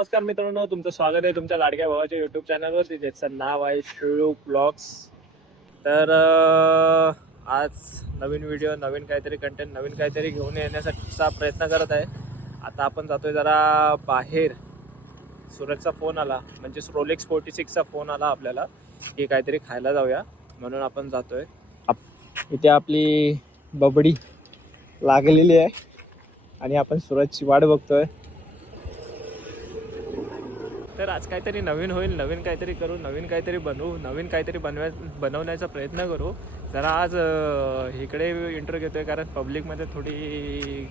नमस्कार मित्रांनो तुमचं स्वागत आहे तुमच्या लाडक्या भावाच्या युट्यूब चॅनलवरती ज्याचं नाव आहे शिळू ब्लॉग्स तर आज नवीन व्हिडिओ नवीन काहीतरी कंटेंट नवीन काहीतरी घेऊन येण्यासाठीचा प्रयत्न करत आहे. आता आपण जातोय जरा बाहेर. सुरतचा फोन आला म्हणजे रोलेक्स फोर्टी सिक्सचा फोन आला आपल्याला की काहीतरी खायला जाऊया. म्हणून आपण जातोय. आप- इथे आपली बबडी लागलेली आहे. आणि आपण सुरतची वाट बघतोय. तर आज काहीतरी नवीन होईल नवीन काहीतरी करू नवीन काहीतरी बनवू नवीन काहीतरी बनवाय बनवण्याचा प्रयत्न करू. जरा आज इकडे इंटरव्ह्यू घेतोय कारण पब्लिकमध्ये थोडी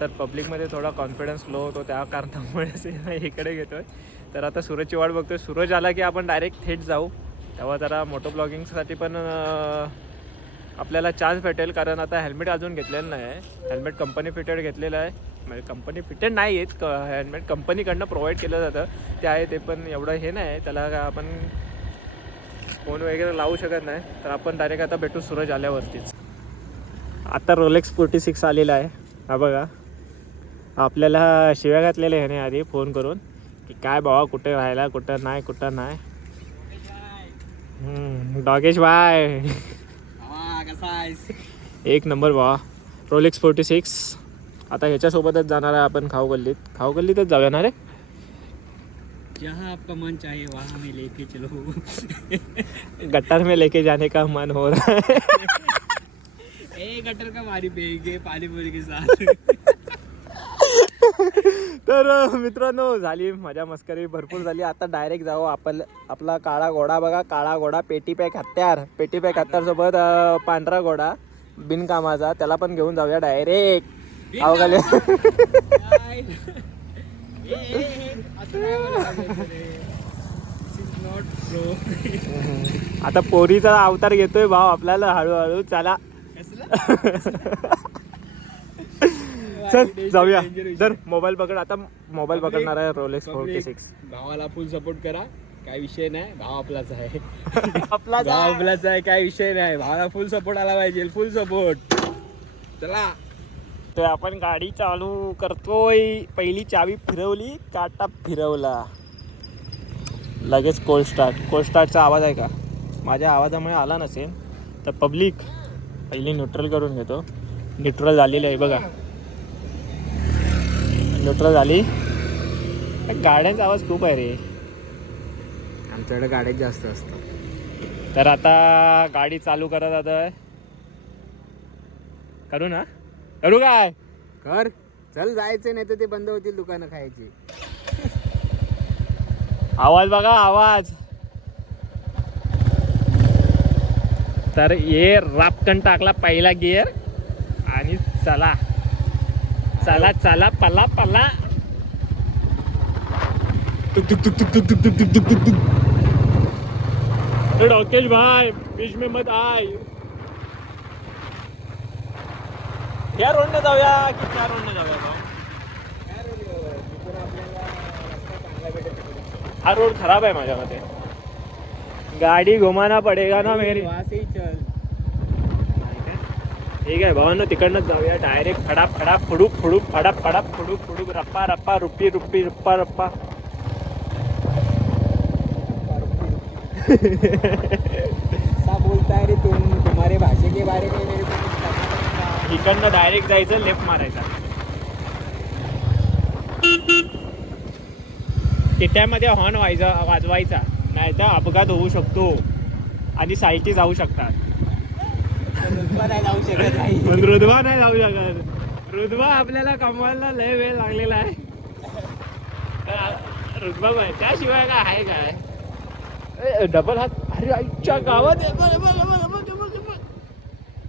तर पब्लिकमध्ये थोडा कॉन्फिडन्स लो होतो त्या कारणामुळे इकडे घेतोय. तर आता सूरजची वाट बघतोय. सूरज आला की आपण डायरेक्ट थेट जाऊ. तेव्हा जरा मोटो ब्लॉगिंगसाठी पण आपल्याला चान्स भेटेल कारण आता हेल्मेट अजून घेतलेलं नाही आहे. हेल्मेट कंपनी फिटेड घेतलेलं आहे. म्हणजे कंपनी फिटेड नाही आहेत क हेल्मेट कंपनीकडनं प्रोव्हाइड केलं जातं. ते आहे ते पण एवढं हे नाही आहे. त्याला आपण फोन वगैरे लावू शकत नाही. तर आपण डायरेक्ट आता भेटू सूरज आल्यावरतीच. आता रोलेक्स फोर्टी सिक्स आलेला आहे. हा बघा. आपल्याला शिव्या घातलेल्या ह्याने आधी फोन करून. की काय बाबा कुठे राहायला कुठं नाही कुठं नाही. डॉगेश बाय एक नंबर बाबा रोलेक्स फोर्टी सिक्स आता ह्याच्यासोबतच जाणार आहे आपण खाऊ गल्लीत खाऊ गल्लीतच जाऊया ना रे? जहाँ आपका मन चाहे वहाँ में लेके चलो. गट्टर में लेके जाने का मन हो रहा है. ए गटर का पानी पिएंगे पानी पूरी के साथ. तर मित्रांनो झाली मजा मस्करी भरपूर झाली. आता डायरेक्ट जाऊ आपण. आपला काळा घोडा बघा. काळा घोडा पेटी पॅक हत्यार. पेटी पॅक हत्यार सोबत पांढरा घोडा बिनकामाचा. त्याला पण घेऊन जाऊया डायरेक्ट अवघाले आता पोरीचा अवतार घेतोय भाव आपल्याला हळूहळू. चला. चल जाऊया. जर मोबाईल पकड. आता मोबाईल पकडणार आहे रोलेक्स फोर्टी सिक्स भावाला फुल सपोर्ट करा. काय विषय नाही. भाव आपलाच आहे. आपला भाव आपलाच आहे. काय विषय नाही. भावाला फुल सपोर्ट आला पाहिजे. फुल सपोर्ट चला. तर आपण गाडी चालू करतोय. पहिली चावी फिरवली काटा फिरवला. लगेच कोल्ड स्टार्ट कोल्ड स्टार्टचा आवाज आहे का? माझ्या आवाजामुळे आला नसेल तर पब्लिक पहिली न्यूट्रल करून घेतो. न्यूट्रल झालेली आहे बघा. न्यूट्रल झाली. गाड्यांचा आवाज खूप आहे रे. आमच्याकडे गाड्यात जास्त असतात. तर आता गाडी चालू करत आता. करू ना? करू काय? कर. चल जायचं नाही तर ते बंद होतील दुकानं खायची. आवाज बघा आवाज. तर ये रापकन टाकला पहिला गिअर आणि चला. चला चला पला पला. डॉकेश भाई बीच में मत आय. रोड ने जाऊया? की त्या रोडने जाऊया हा रोड खराब आहे माझ्या मते गाडी घुमाना पडेगा ना मेरी. वहाँ से ही चल. ठीक आहे भावांनो तिकडनंच जाऊया डायरेक्ट खडाप खडाप फुडूक फुडूक खडाप खडाप फुडूक फुडूक रप्पा रप्पा रुपी रुपी रुप्पा रप्पा. सा बोलता है रे तुम तुम्हारे भाषे के बारे में मेरे को इकडनं डायरेक्ट जायचं लेफ्ट मारायचा. टिट्यामध्ये हॉर्न वाजवायचा नाही तर अपघात होऊ शकतो. आणि सायटी जाऊ शकतात रुतबा नाही जाऊ शकत नाही पण रुद्वा नाही. जाऊ शकत. रुद्वा आपल्याला कमवायला लय वेळ लागलेला आहे. माहिती त्याशिवाय काय आहे काय? डबल हात. अरे आईच्या गावात.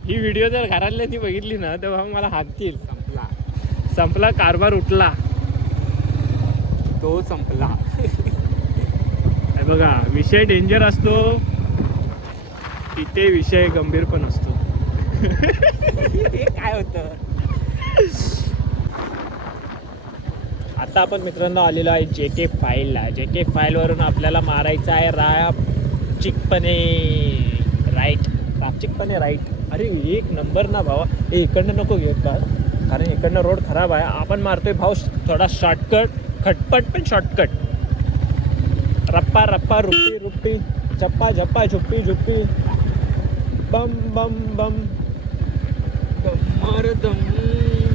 ही व्हिडिओ जर घरातल्यांनी बघितली ना तेव्हा मला हाततील संपला. संपला कारभार उठला. तो संपला. हे बघा विषय डेंजर असतो. तिथे विषय गंभीर पण असतो. हे काय होतं? आता आपण मित्रांनो आलेलो आहे जे के फाईलला. जे के फाईलवरून आपल्याला मारायचं आहे राप चिकपणे. राईट रापचिकपणे राईट अरे एक नंबर ना भावा. हे इकडनं नको घेत का कारण इकडनं रोड खराब आहे. आपण मारतोय भाऊ थोडा शॉर्टकट खटपट पण शॉर्टकट रप्पा रप्पा रुपी रुपी. चप्पा झप्पा झुप्पी झुप्पी. बम बम बम.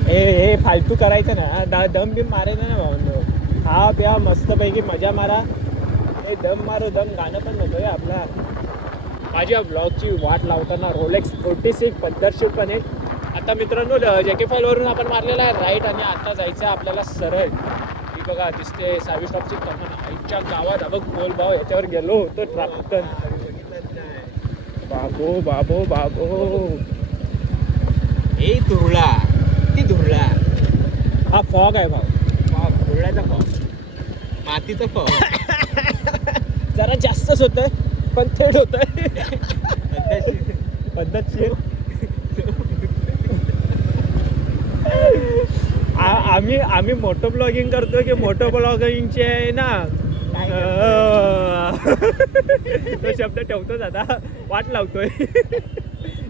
हे हे फालतू करायचं ना. द दम बिम मारायचं ना भाऊ हा प्या मस्तपैकी मजा मारा. हे दम मारो दम गाणं पण नको आहे आपला. माझ्या ब्लॉगची वाट लावताना रोलेक्स फोर्टी सिक्स पद्धतशीरपणे आता मित्रांनो जे के फाईलवरून आपण मारलेला आहे. राईट आणि आता जायचं आहे आपल्याला सरळ. ही बघा दिसते सावी स्टॉपची कमान. आईच्या गावात अबघ बोल भाव याच्यावर गेलो होतो ट्राफिकन बाबो बाबो बाबो. ए धुरळा. ती धुरळा? हा फॉग आहे भाऊ. फॉग धुरळ्याचा फॉग. मातीचा फॉग. जरा जास्तच होत आहे पण थेट होत आहे पद्धतशीर. आ- आम्ही आम्ही मोटो ब्लॉगिंग करतो की मोटो ब्लॉगिंगचे आहे ना? तो शब्द ठेवतोच आता. वाट लावतोय.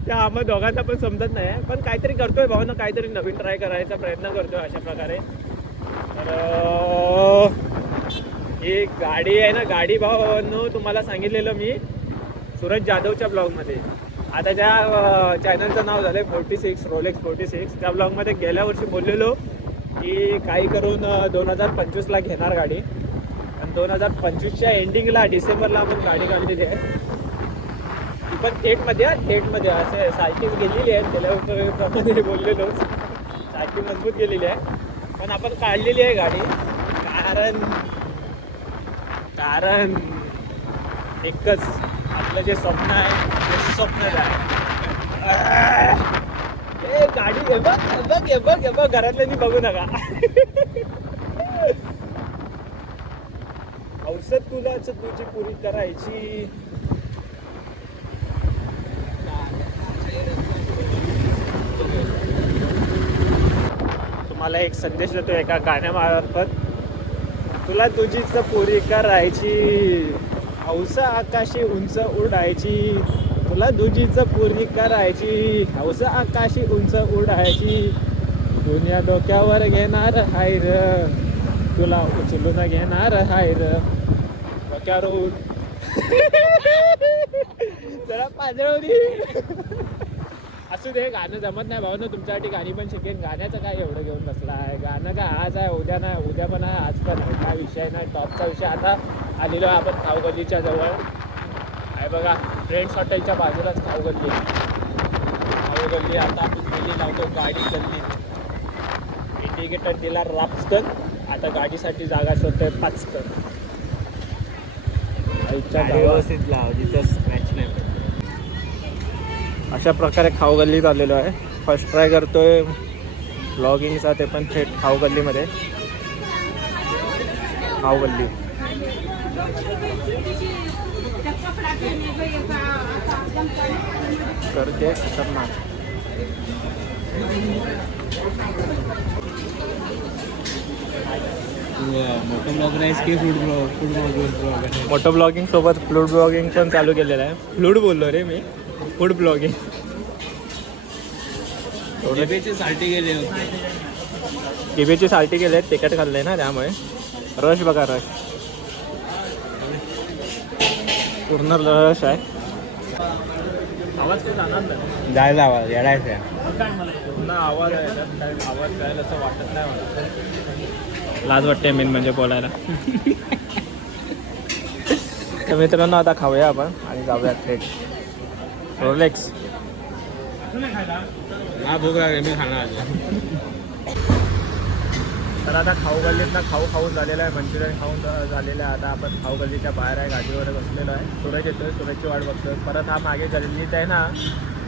त्या आम्हा दोघांना पण समजत नाही पण काहीतरी करतोय भाऊ ना काहीतरी नवीन ट्राय करायचा प्रयत्न करतोय अशा प्रकारे. तर ही गाडी आहे ना गाडी भाऊ तुम्हाला सांगितलेलं मी सूरज जाधवच्या ब्लॉगमध्ये आता ज्या चॅनलचं नाव झालं आहे forty six Rolex forty six त्या ब्लॉगमध्ये गेल्या वर्षी बोललेलो की काही करून दोन हजार पंचवीसला घेणार गाडी. आणि दोन हजार पंचवीसच्या एंडिंगला डिसेंबरला आपण गाडी काढलेली आहे. पण थेटमध्ये थेटमध्ये असं सारखीच गेलेली आहे त्याला प्रमाणे बोललेलो सारखी मजबूत गेलेली आहे. पण आपण काढलेली आहे गाडी. कारण कारण एकच आपलं जे स्वप्न आहे ते स्वप्न आहे. ए गाडी हे बघ बघ हे बघ हे बघ. घरातल्यांनी बघू नका. औषध तुला तुझी पुरी करायची. मला एक संदेश देतो एका गाण्यामार्फत. तुला तुझीच पुरी करायची हौसा आकाशी उंच उडायची. तुला तुझीच पुरी करायची हौसा आकाशी उंच उडायची. दुनिया डोक्यावर घेणार हाय र. तुला उचलून घेणार हाय र. डोक्यावर उड- जरा पाजळवली असू दे गाणं जमत नाही भाऊ ना तुमच्यासाठी गाणी पण शिकेन. गाण्याचं काय एवढं घेऊन बसला आहे गाणं काय आज आहे उद्या नाही उद्या पण आहे आज पण आहे काय विषय नाही टॉपचा विषय. आता आलेलो आहे आपण खाऊगल्लीच्या जवळ. आहे बघा फ्रेंड्स हॉटेलच्या बाजूलाच खाऊगल्ली खाऊगल्ली आता आपण गेली लावतो गाडी गल्ली. इंडिकेटर दिला रापस्कन आता गाडीसाठी जागा शोधतोय पाचकन. व्यवस्थित लाव जिथं स्क्रॅच नाही. अशा प्रकारे खाऊगल्लीत आलेलो आहे. फर्स्ट ट्राय करतोय. ब्लॉगिंगचा ते पण थेट खाऊगल्लीमध्ये खाऊगल्ली करते खतरनाक. मोठं ब्लॉगर आहेस की फूड ब्लॉग फूड ब्लॉगर मोठं ब्लॉगिंग सोबत फ्लूड ब्लॉगिंग पण चालू केलेलं आहे. फ्लूड बोललो रे मी. फूड ब्लॉगिंग जिबेचे साठी गेले होते. गिबेची साल्टी केले तिखट खाल्ले ना त्यामुळे. रश बघा रश. पूर्ण रश आहे. जायला आवाज येडायचं पूर्ण आवाज आहे त्यात काय आवाज जायला असं वाटत नाही मला. लाज वाटते मेन म्हणजे बोलायला. तर मित्रांनो आता खाऊया आपण आणि जाऊया थेट. रोलेक्स हा भूक लागली मी खाणार आज. तर आता खाऊ गल्लीतनं खाऊ खाऊन झालेलं आहे मंचुरियन खाऊन झालेलं आहे. आता आपण खाऊ गल्लीच्या बाहेर आहे गाडीवर बसलेलो आहे. सूरज येतोय सूरजची वाट बघतोय. परत हा मागे गल्लीत आहे ना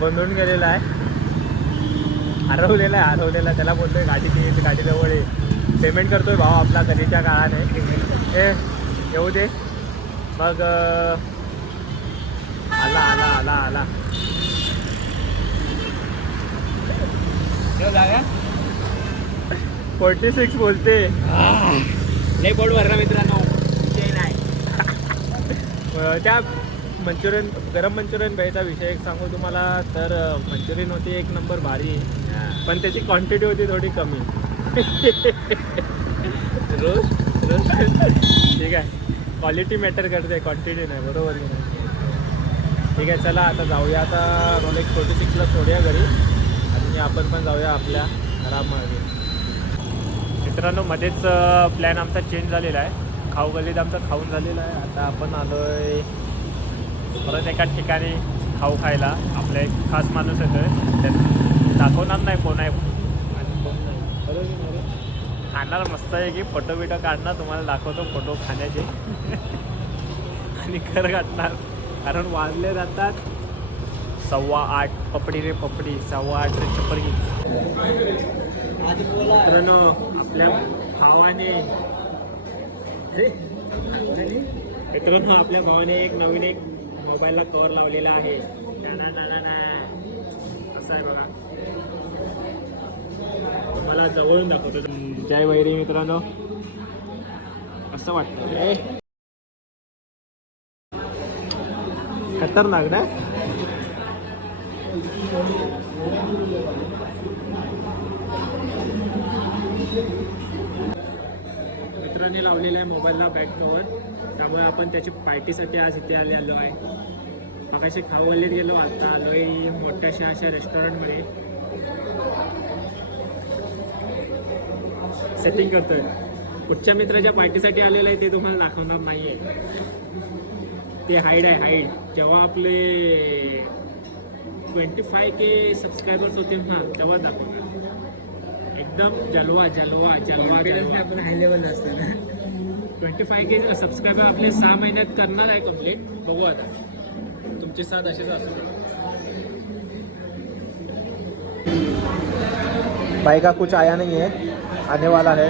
बंधून गेलेला आहे. हरवलेला आहे हरवलेला आहे. त्याला बोलतोय गाडी दे गाडी जवळ ये. पेमेंट करतोय भाव आपला कधीच्या काळाने. ए येऊ दे. मग आला आला आला आला फोर्टी सिक्स बोलते. लय पोट भरला मित्रांनो. विषय नाही. त्या मंचुरियन गरम मंचुरियन भेचा विषय एक सांगू तुम्हाला. तर मंचुरियन होती एक नंबर भारी. पण त्याची क्वांटिटी होती थोडी कमी. रोज रोज. ठीक आहे. क्वालिटी मॅटर करते क्वांटिटी नाही. बरोबर की नाही? ठीक आहे चला आता जाऊया. आता रोलेक्स फोर्टी सिक्सला सोडूया घरी. आणि आपण पण जाऊया आपल्या घरामध्ये मित्रांनो मध्येच प्लॅन आमचा चेंज झालेला आहे. खाऊ गल्लीत आमचा खाऊन झालेला आहे. आता आपण आलो आहे परत एका ठिकाणी खाऊ खायला. आपला एक खास माणूस येतोय. त्यात दाखवणार नाही कोण आहे. आणि कोण नाही. बरोबर खाणार मस्त आहे की फोटो बिटो काढणार तुम्हाला दाखवतो फोटो खाण्याचे. आणि घर काढणार कारण वाजले जातात सव्वा आठ. पपडी रे पपडी सव्वा आठ रे चपडी मित्रांनो आपल्या भावाने हे, मित्रांनो आपल्या भावाने एक नवीन एक मोबाईलला कवर लावलेला आहे. असं आहे बघा. मला जवळून दाखवतो. जय वैरी मित्रांनो. असं वाटतं. खतरनाक ना मित्रांनी लावलेला आहे मोबाईलला बॅक कवर त्यामुळे आपण त्याची पार्टीसाठी आज इथे आले आलो आहे. मगाशी खावलेत गेलो आता आलो आहे मोठ्याशा अशा रेस्टॉरंटमध्ये सेटिंग करतोय. कुठच्या मित्राच्या पार्टीसाठी आलेलं आहे ते तुम्हाला दाखवणार नाही आहे ते हाईड आहे हाईड जेव्हा आपले ट्वेंटी फाय के सबस्क्रायबर्स होतील ना तेव्हा दाखवणार एकदम जलवा जलवा जलवा. आपण हाय लेवल असतो ना. ट्वेंटी फाय के सबस्क्रायबर आपले सहा महिन्यात करणार आहे कंप्लीट बघू आता. तुमचे साथ असेच असू भाई का कुछ आया नहीं है? आने वाला है.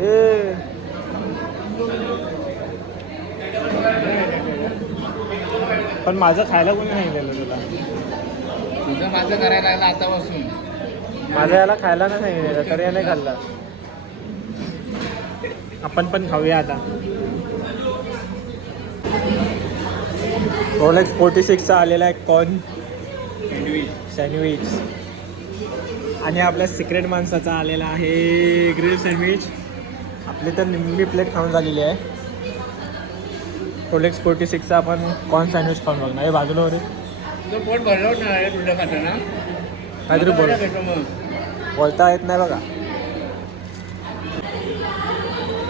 ए. पण माझं खायला कोणी नाही दिलं तुला? तुझं माझं करायला लागलं आतापासून. माझं याला खायला नाही सांगितलेलं तरी याने खाल्ला. आपण पण खाऊया आता. रोलेक्स फोर्टी सिक्सचा आलेला आहे कॉर्न सँडविच आणि आपल्या सिक्रेट माणसाचा आलेला आहे ग्रिल सँडविच आपली तर निम्मी प्लेट खाऊन झालेली आहे. रोलेक्स फोर्टी सिक्सचा आपण कॉर्न सँडविच खाऊन बघणार. हे बाजूला वर. पोट भरलं होतं ना खाताना काहीतरी बोल. बोलता येत नाही बघा.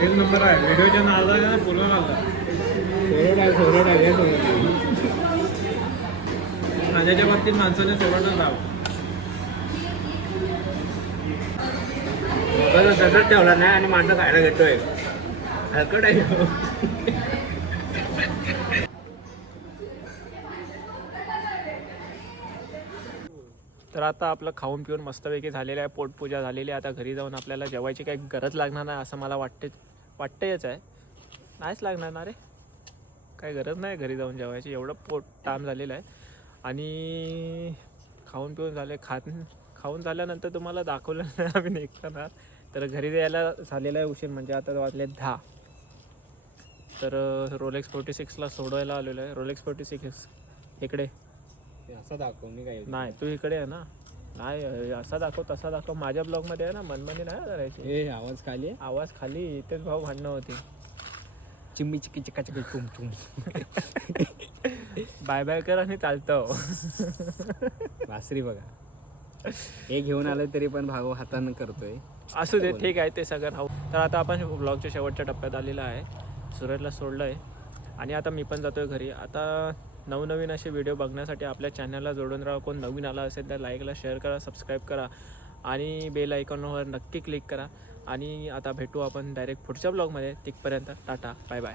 एक नंबर आहे. व्हिडिओच्या नावाला बोलून आला. फेवरेट आहे फेवरेट आहे फेवरेट माझ्याच्या बाबतीत माणसाने सोडणं राव मोबाईल तसंच ठेवला नाही आणि माणसं खायला घेतोय. हलकट आहे. तर आता आपलं खाऊन पिऊन मस्तपैकी झालेलं आहे पोटपूजा झालेली आहे. आता घरी जाऊन आपल्याला जेवायची काही गरज लागणार नाही असं मला वाटते वाटतेच आहे. नाहीच लागणार ना रे. काही गरज नाही घरी जाऊन जेवायची एवढं पोट टाम झालेलं आहे. आणि खाऊन पिऊन झाले खात खाऊन झाल्यानंतर तुम्हाला दाखवलं नाही आम्ही निघताना तर घरी यायला झालेला आहे उशीर म्हणजे आता वाजले दहा. तर रोलेक्स फोर्टी सिक्सला सोडवायला आलेलो आहे. रोलेक्स फोर्टी सिक्स इकडे. असं दाखव मी काय नाही तू इकडे आहे ना. नाही असा दाखव तसा दाखव. माझ्या ब्लॉगमध्ये आहे ना मनमानी नाही करायची. ए आवाज खाली. आवाज खाली इथेच भाऊ भांडणं होती. चिम्मी चिक्की चिक्का चिक्की चुम चुम. बाय बाय कर आणि चालतं. वासरी बघा. हे घेऊन आलं तरी पण भाऊ हातानं करतोय. असू दे ठीक आहे ते सगळं राहू. तर आता आपण ब्लॉगच्या शेवटच्या टप्प्यात आलेला आहे. सुरतला सोडलं आहे आणि आता मी पण जातोय घरी. आता नवनवीन असे व्हिडिओ बघण्यासाठी आपल्या चॅनलला जोडून राहा. कोण नवीन आला असेल तर लाईकला शेअर करा सबस्क्राईब करा. आणि बेल आयकॉनवर नक्की क्लिक करा. आणि आता भेटू आपण डायरेक्ट पुढच्या ब्लॉगमध्ये तिथपर्यंत टाटा बाय बाय